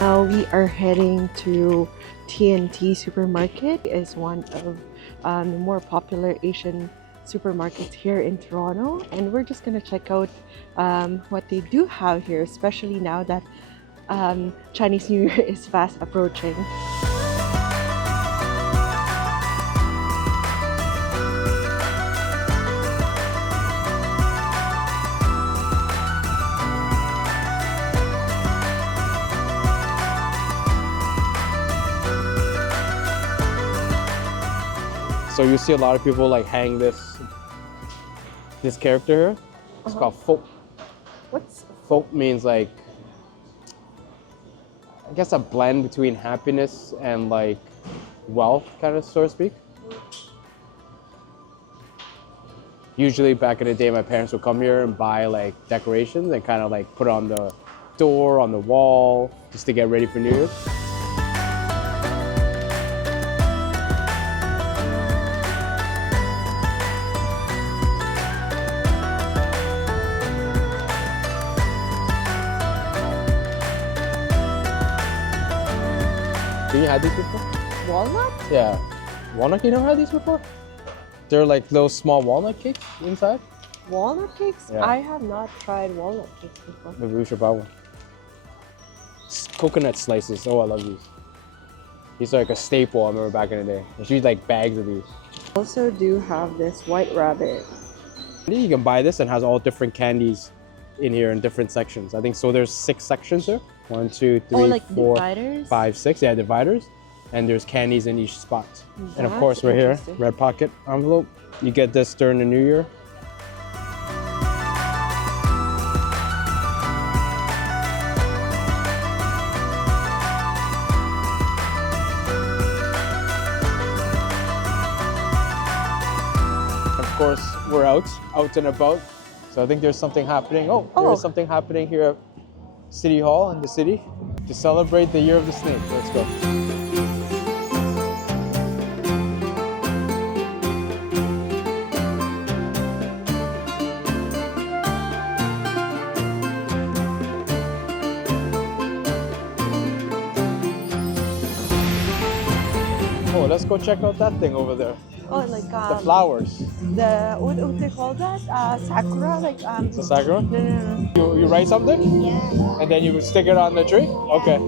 Now we are heading to T&T Supermarket. It's one of the more popular Asian supermarkets here in Toronto, and we're just gonna check out what they do have here, especially now that Chinese New Year is fast approaching. So you see a lot of people like hang this character here. It's called folk. What's Folk means like, I guess, a blend between happiness and like wealth, kind of, so to speak. Usually back in the day, my parents would come here and buy like decorations and kind of like put on the door, on the wall, just to get ready for New Year's. Have you had these before? walnut? Yeah. Walnut, you never had these before? They're like those small walnut cakes inside. Walnut cakes? Yeah. I have not tried walnut cakes before. Maybe we should buy one. Coconut slices. Oh, I love these. These are like a staple, I remember back in the day. There's usually like bags of these. Also do have this white rabbit. You can buy this and it has all different candies in here in different sections. I think so. There's 6 sections here. 1, 2, 3, like 4, dividers? 5, 6. Yeah, dividers. And there's candies in each spot. And of That's course, we're here, interesting. red pocket envelope. You get this during the New Year. Of course, we're out and about. So I think there's something happening. There's something happening here at City Hall in the city to celebrate the Year of the Snake. Let's go. Oh, let's go check out that thing over there. Oh, like The flowers. the what do they call that? Sakura, like It's a sakura? no. You write something? Yeah. And then you would stick it on the tree? Okay.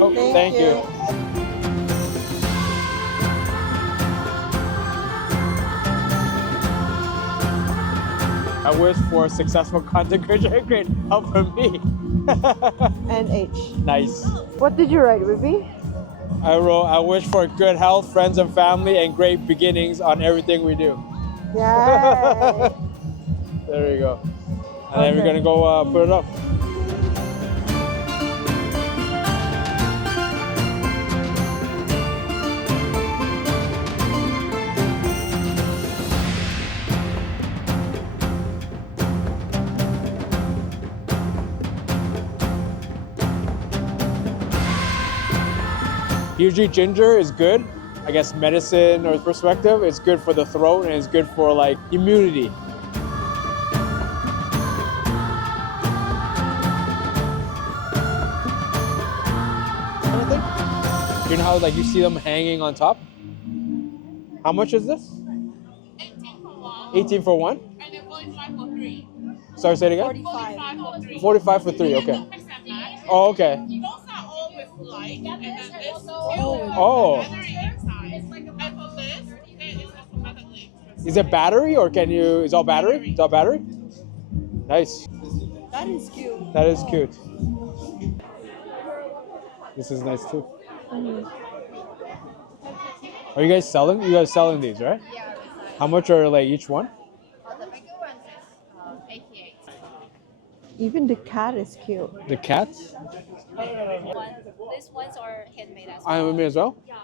Oh, thank you. I wish for a successful content creator grade help from me. And H. Nice. What did you write, Ruby? I wrote, I wish for good health, friends and family, and great beginnings on everything we do. Yeah. There you go. And then we're gonna go put it up. Usually ginger is good. I guess medicine or perspective, it's good for the throat and it's good for like immunity. You know how like you see them hanging on top? How much is this? 18 for one. 18 for one? And then 45 for three. Sorry, say it again? 45 for three. 45 for 3, okay. Mix and match. Oh, okay. Those are all with light, and then this Oh. battery inside. And for this, it is automatically. Is it battery or can you, it's all battery? It's all battery? Nice. That is cute. That is cute. This is nice too. Are you guys selling? You guys selling these, right? Yeah, How much are like each one? the bigger ones is 88. Even the cat is cute. The cat? These ones are handmade as well. I'm with me as well? Yeah.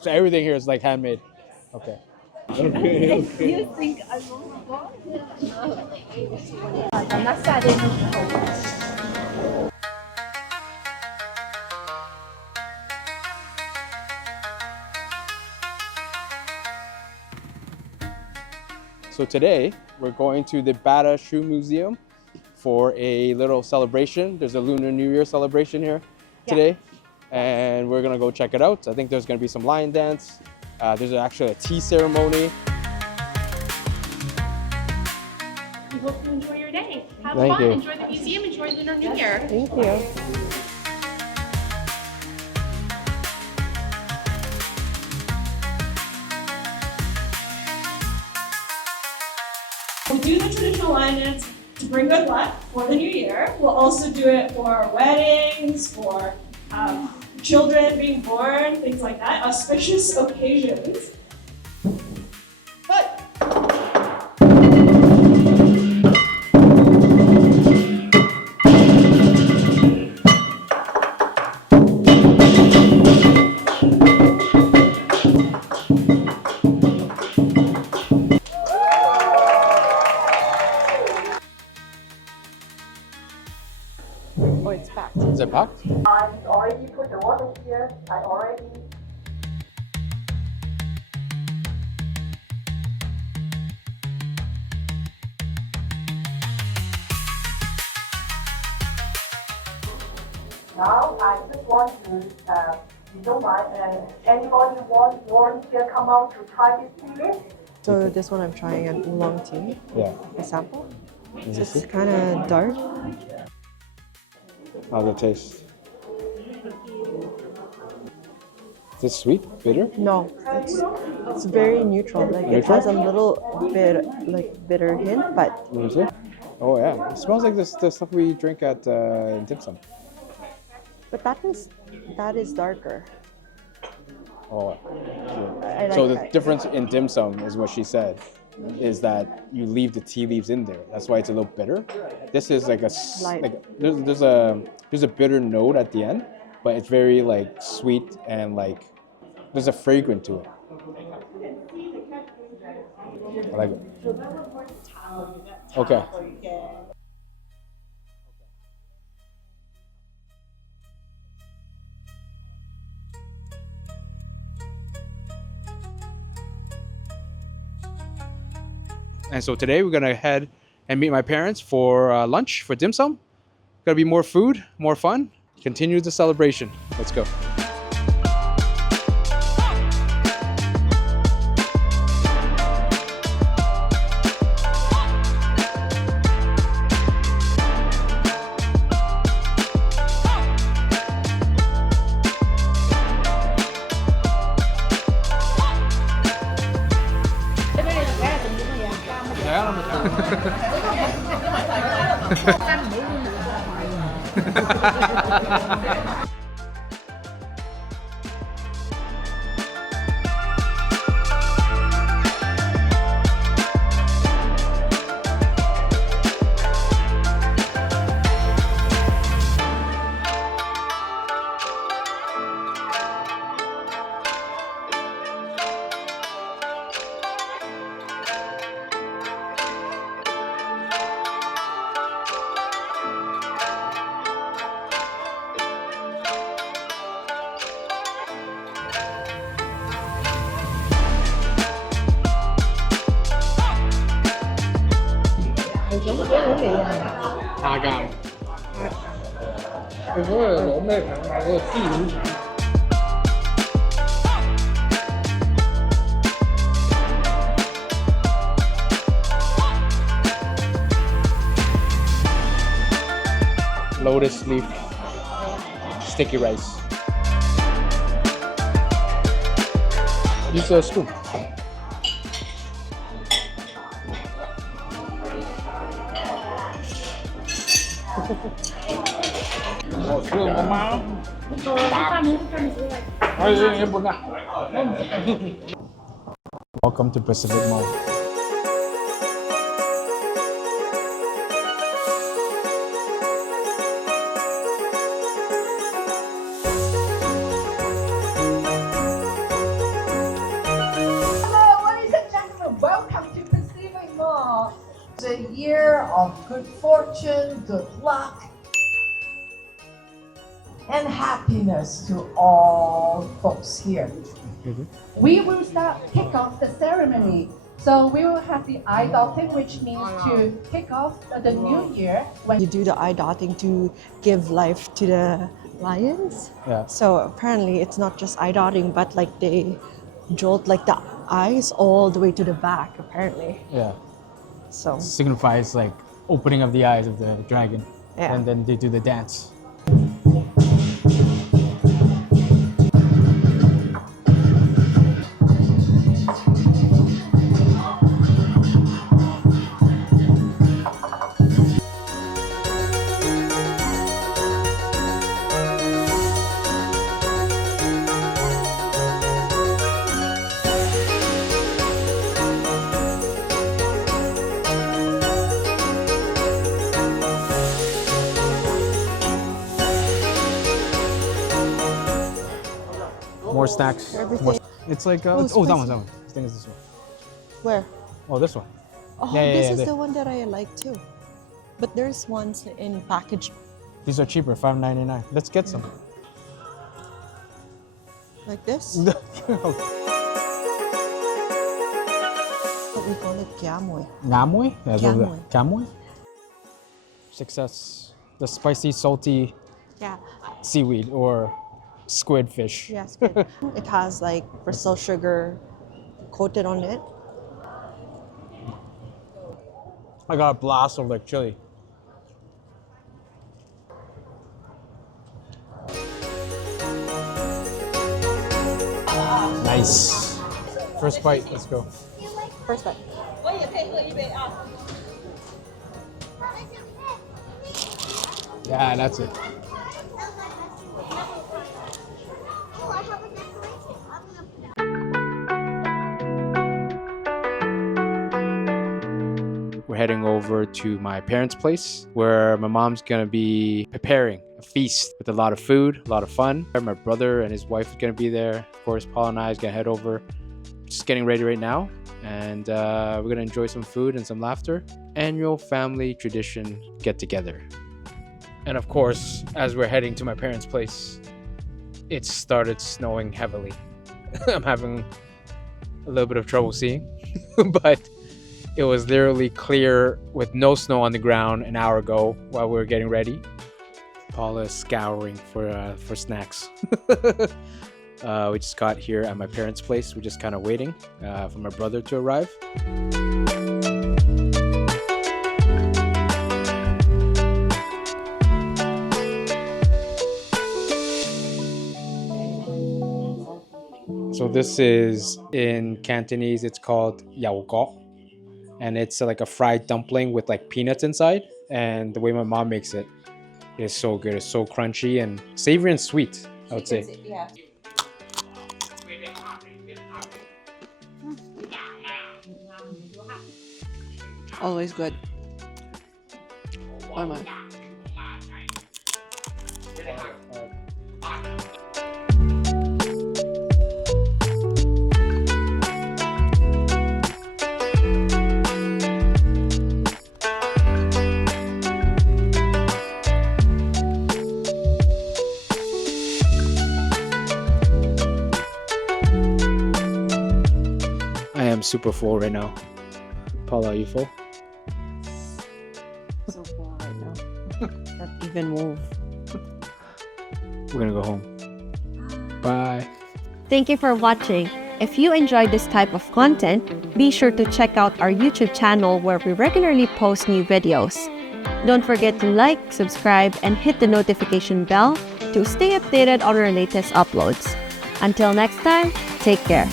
So everything here is like handmade. Okay. Okay. You think I won't go? So today we're going to the Bata Shoe Museum for a little celebration. There's a Lunar New Year celebration here today, and we're gonna go check it out. I think there's gonna be some lion dance. There's actually a tea ceremony. We hope you enjoy your day. Have Thank fun. you. Enjoy the museum. Enjoy Lunar New Year. Thank you. We do the traditional line dance to bring good luck for the new year. We'll also do it for weddings, for children being born, things like that, auspicious occasions. But Oh, it's packed. Is it packed? I already put the water here. I already. Now I just want to, you don't mind, anybody want to come out to try this tea? So this one I'm trying an oolong tea, Yeah. a sample. Is It's this it? kind of dark. How's it taste? Is it sweet? Bitter? No, it's very neutral. Like it Neutral? has a little bit like bitter hint, but Let me see. Oh yeah, it smells like the stuff we drink at Dimsum. that is darker. Oh. I So like the that. difference in dim sum is what she said, is that you leave the tea leaves in there. That's why it's a little bitter. This is like Light. like there's a bitter note at the end, but it's very like sweet and like there's a fragrance to it. I like it. Okay. And so today we're gonna head and meet my parents for lunch for dim sum. Gonna be more food, more fun. Continue the celebration. Let's go. Lotus leaf sticky rice. Use a spoon. Welcome to Pacific Mall. Hello, ladies and gentlemen. Welcome to Pacific Mall. It's a year of good fortune, good luck, and happiness to all folks here. We will kick off the ceremony So we will have the eye dotting, which means to kick off the new year when You do the eye dotting to give life to the lions. Yeah. So apparently it's not just eye dotting, but like they jolt like the eyes all the way to the back, apparently. Yeah. So Signifies like opening of the eyes of the dragon. Yeah. And then they do the dance. More snacks. Everything. It's like Oh, that one, spicy. that one. I think it's this one. where? Oh, this one. Oh, Yeah, this yeah, is yeah, the one that I like too. But there's ones in package These are cheaper, $5.99. Let's get some. like this. What we call it, gamoy. Ngamoy? Yeah, Gamoy. Gamoy? Success. The spicy, salty Yeah. seaweed or squid fish. Yes. Good. It has like crystal sugar coated on it. I got a blast of like chili. Nice. First bite, let's go. First bite. Yeah, that's it. We're heading over to my parents' place where my mom's gonna be preparing a feast with a lot of food, a lot of fun. My brother and his wife is gonna be there. Of course, Paul and I is gonna head over. Just getting ready right now, and we're gonna enjoy some food and some laughter. Annual family tradition get together. And of course, as we're heading to my parents' place, it started snowing heavily. I'm having a little bit of trouble seeing, but it was literally clear with no snow on the ground an hour ago while we were getting ready. Paula is scouring for snacks. We just got here at my parents' place. We're just kind of waiting for my brother to arrive. So this is in Cantonese, it's called yao go. And it's like a fried dumpling with like peanuts inside. And the way my mom makes it is so good. It's so crunchy and savory and sweet, I would say. Yeah. Always good. Oh my. I am super full right now. Paula, are you full? So far right now. Not even move. We're gonna go home. Bye. Thank you for watching. If you enjoyed this type of content, be sure to check out our YouTube channel where we regularly post new videos. Don't forget to like, subscribe, and hit the notification bell to stay updated on our latest uploads. Until next time, take care.